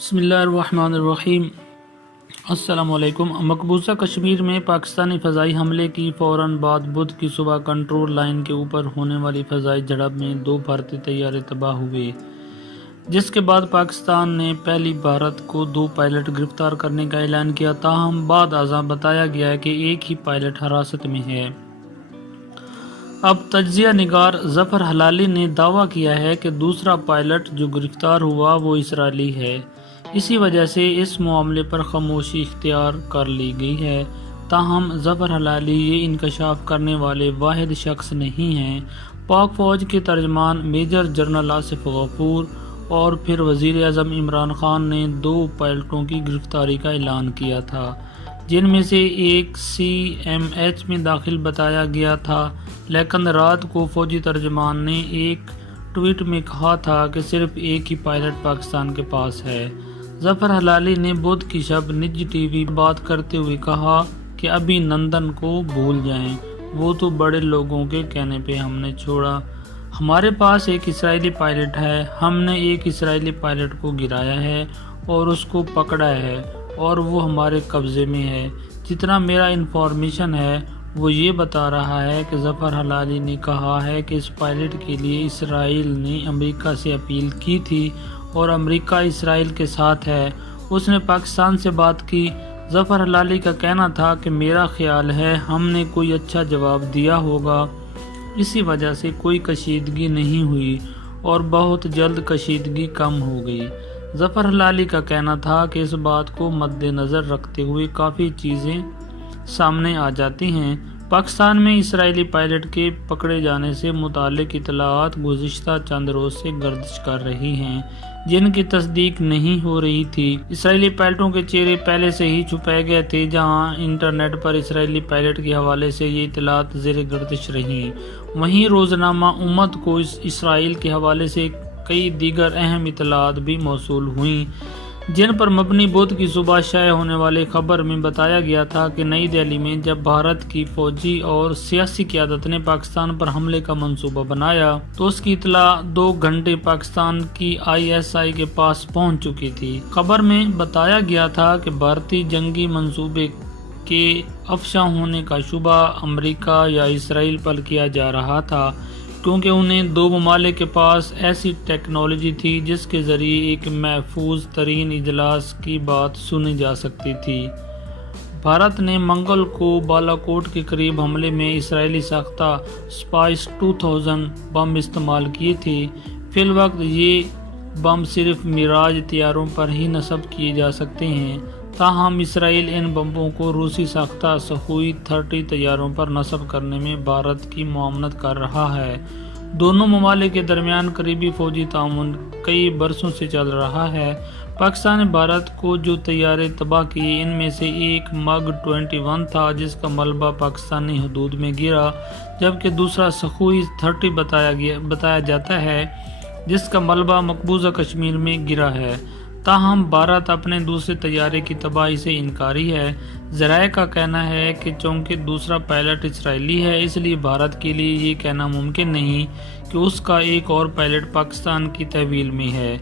بسم اللہ الرحمن الرحیم۔ السلام علیکم۔ مقبوضہ کشمیر میں پاکستانی فضائی حملے کی فوراً بعد بدھ کی صبح کنٹرول لائن کے اوپر ہونے والی فضائی جھڑپ میں 2 بھارتی طیارے تباہ ہوئے، جس کے بعد پاکستان نے پہلی بھارت کو 2 پائلٹ گرفتار کرنے کا اعلان کیا۔ تاہم بعد ازاں بتایا گیا کہ ایک ہی پائلٹ حراست میں ہے۔ اب تجزیہ نگار ظفر ہلالی نے دعویٰ کیا ہے کہ دوسرا پائلٹ جو گرفتار ہوا وہ اسرائیلی ہے۔ اسی وجہ سے اس معاملے پر خاموشی اختیار کر لی گئی ہے۔ تاہم ظفر ہلالی یہ انکشاف کرنے والے واحد شخص نہیں ہیں۔ پاک فوج کے ترجمان میجر جنرل آصف غفور اور پھر وزیر اعظم عمران خان نے 2 پائلٹوں کی گرفتاری کا اعلان کیا تھا، جن میں سے ایک CMH میں داخل بتایا گیا تھا، لیکن رات کو فوجی ترجمان نے ایک ٹویٹ میں کہا تھا کہ صرف ایک ہی پائلٹ پاکستان کے پاس ہے۔ ظفر ہلالی نے بدھ کی شب نجی ٹی وی بات کرتے ہوئے کہا کہ ابھی نندن کو بھول جائیں، وہ تو بڑے لوگوں کے کہنے پہ ہم نے چھوڑا۔ ہمارے پاس ایک اسرائیلی پائلٹ ہے، ہم نے ایک اسرائیلی پائلٹ کو گرایا ہے اور اس کو پکڑا ہے اور وہ ہمارے قبضے میں ہے۔ جتنا میرا انفارمیشن ہے وہ یہ بتا رہا ہے کہ ظفر ہلالی نے کہا ہے کہ اس پائلٹ کے لیے اسرائیل نے امریکہ سے اپیل کی تھی اور امریکہ اسرائیل کے ساتھ ہے۔ اس نے پاکستان سے بات کی۔ ظفر ہلالی کا کہنا تھا کہ میرا خیال ہے ہم نے کوئی اچھا جواب دیا ہوگا، اسی وجہ سے کوئی کشیدگی نہیں ہوئی اور بہت جلد کشیدگی کم ہو گئی۔ ظفر ہلالی کا کہنا تھا کہ اس بات کو مد نظر رکھتے ہوئے کافی چیزیں سامنے آ جاتی ہیں۔ پاکستان میں اسرائیلی پائلٹ کے پکڑے جانے سے متعلق اطلاعات گزشتہ چند روز سے گردش کر رہی ہیں، جن کی تصدیق نہیں ہو رہی تھی۔ اسرائیلی پائلٹوں کے چہرے پہلے سے ہی چھپائے گئے تھے، جہاں انٹرنیٹ پر اسرائیلی پائلٹ کے حوالے سے یہ اطلاعات زیر گردش رہیں۔ وہیں روزنامہ امت کو اسرائیل کے حوالے سے کئی دیگر اہم اطلاعات بھی موصول ہوئیں، جن پر مبنی بدھ کی صبح شائع ہونے والے خبر میں بتایا گیا تھا کہ نئی دہلی میں جب بھارت کی فوجی اور سیاسی قیادت نے پاکستان پر حملے کا منصوبہ بنایا تو اس کی اطلاع 2 گھنٹے پاکستان کی ISI کے پاس پہنچ چکی تھی۔ خبر میں بتایا گیا تھا کہ بھارتی جنگی منصوبے کے افشاں ہونے کا شبہ امریکہ یا اسرائیل پر کیا جا رہا تھا، کیونکہ انہیں 2 ممالک کے پاس ایسی ٹیکنالوجی تھی جس کے ذریعے ایک محفوظ ترین اجلاس کی بات سنی جا سکتی تھی۔ بھارت نے منگل کو بالاکوٹ کے قریب حملے میں اسرائیلی ساختہ اسپائس 2000 بم استعمال کیے تھے۔ فی الوقت یہ بم صرف میراج طیاروں پر ہی نصب کیے جا سکتے ہیں، تاہم اسرائیل ان بموں کو روسی ساختہ سخوئی 30 طیاروں پر نصب کرنے میں بھارت کی معاونت کر رہا ہے۔ دونوں ممالک کے درمیان قریبی فوجی تعاون کئی برسوں سے چل رہا ہے۔ پاکستان نے بھارت کو جو طیارے تباہ کیے، ان میں سے ایک MiG-21 تھا جس کا ملبہ پاکستانی حدود میں گرا، جبکہ دوسرا سخوئی 30 بتایا جاتا ہے جس کا ملبہ مقبوضہ کشمیر میں گرا ہے۔ تاہم بھارت اپنے دوسرے طیارے کی تباہی سے انکاری ہے۔ ذرائع کا کہنا ہے کہ چونکہ دوسرا پائلٹ اسرائیلی ہے، اس لیے بھارت کے لیے یہ کہنا ممکن نہیں کہ اس کا ایک اور پائلٹ پاکستان کی تحویل میں ہے۔